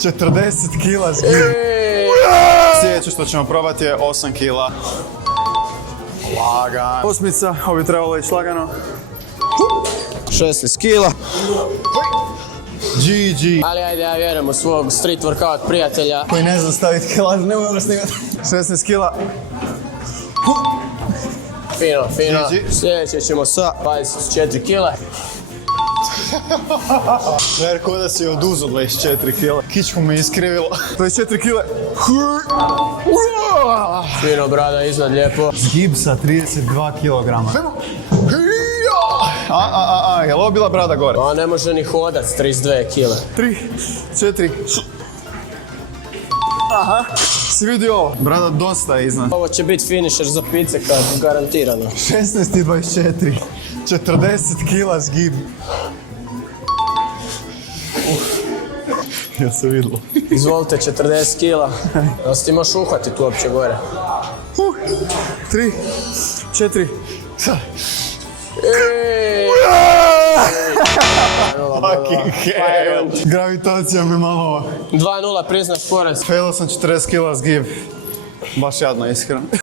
40 kila zgib. Sljedeće što ćemo probati je 8 kila. Lagan. Osmica, ovo bi trebalo ići lagano. 16 kila. GG. Ali ajde, ja vjerujem u svog street workout prijatelja. Koji ne zna staviti kilaž, ne možemo snimati. 16 kila. Fino, fino. GG. Sljedeće ćemo sa 24 kila. Ver, ko da si oduzo 24 kila. Kičku me iskrivilo. 24 kile. Fino, brada, iznad lijepo. Zgib sa 32 kilograma. Je li ovo bila brada gore? A ne može ni hodat s 32 kila. 3, 4. Aha, si vidio ovo? Brada dosta je iznad. Ovo će biti finisher za pice kad garantirano. 16 i 24. 40 kila zgib. Jel se vidilo? Izvolite, 40 kila. Da li ti možeš uhvatiti uopće gore? 3, 4. Fucking hell. Gravitacija me malo... 2-0 priznaš poraz. Failo sam 40 kila zgib. Baš jadno, iskreno.